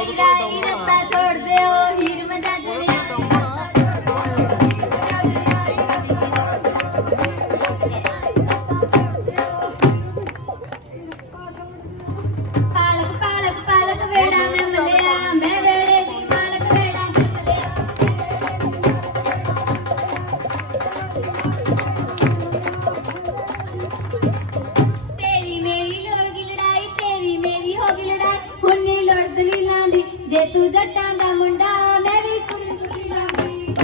હીરાઈ રસ્તા છોડ દેઓ હીર મજા જુડિયા ਲੋੜ ਦਲੀਲਾਂ ਦੀ ਜੇ ਤੂੰ ਜੱਟਾਂ ਦਾ ਮੁੰਡਾ, ਮੈਂ ਵੀ ਕੁੜੀ ਕੁੜੀ ਲਾਂਗੀ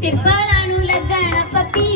ਕਿਰਪਾ ਰਾਣੂ ਲੱਗਣਾ ਪਪੀ